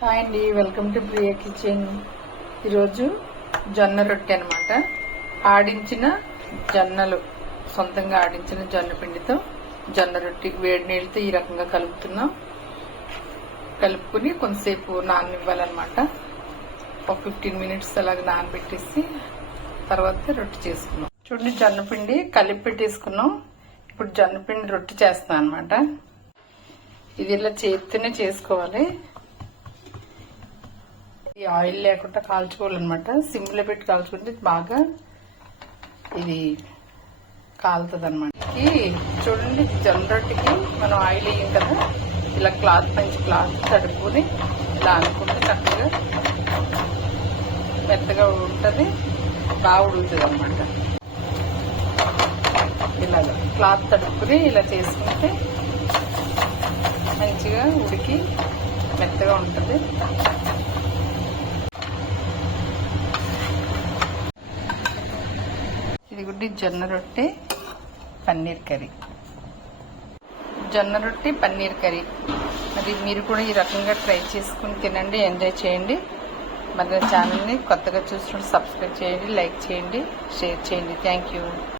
Hi అండి, welcome to Priya kitchen. ఈరోజు జొన్న రొట్టె అనమాట. ఆడించిన జొన్నలు, సొంతంగా ఆడించిన జొన్న పిండితో జొన్న రొట్టె వేడి నీళ్ళతో ఈ రకంగా కలుపుతున్నాం. కలుపుకుని కొంతసేపు నాననివ్వాలన్నమాట. ఒక 15 మినిట్స్ అలాగ నానబెట్టేసి తర్వాత రొట్టె చేసుకున్నాం. చూడండి, జొన్న పిండి కలిపి పెట్టేసుకున్నాం. ఇప్పుడు జొన్న పిండి రొట్టె చేస్తున్నాం అనమాట. ఇది ఇలా చేతితోనే చేసుకోవాలి. ఈ ఆయిల్ లేకుండా కాల్చుకోవాలన్నమాట. సిమ్లో పెట్టి కాల్చుకుంటే బాగా ఇది కాలుతుంది అనమాట. చూడండి, జొన్న రొట్టెకి మనం ఆయిల్ వేయం కదా, ఇలా మంచి క్లాత్ తడుపుకొని ఇలా అనుకుంటే చక్కగా మెత్తగా ఉంటుంది, బాగా ఉడుకుతుంది అనమాట. ఇలాగ క్లాత్ తడుపుకొని ఇలా చేసుకుంటే మంచిగా ఉడికి మెత్తగా ఉంటుంది. ఇది గుడ్డి జొన్న రొట్టె పన్నీర్ కర్రీ. జొన్న రొట్టె పన్నీర్ కర్రీ. మరి మీరు కూడా ఈ రకంగా ట్రై చేసుకుని తినండి, ఎంజాయ్ చేయండి. మరి ఛానల్ని కొత్తగా చూసినప్పుడు సబ్స్క్రైబ్ చేయండి, లైక్ చేయండి, షేర్ చేయండి. Thank you.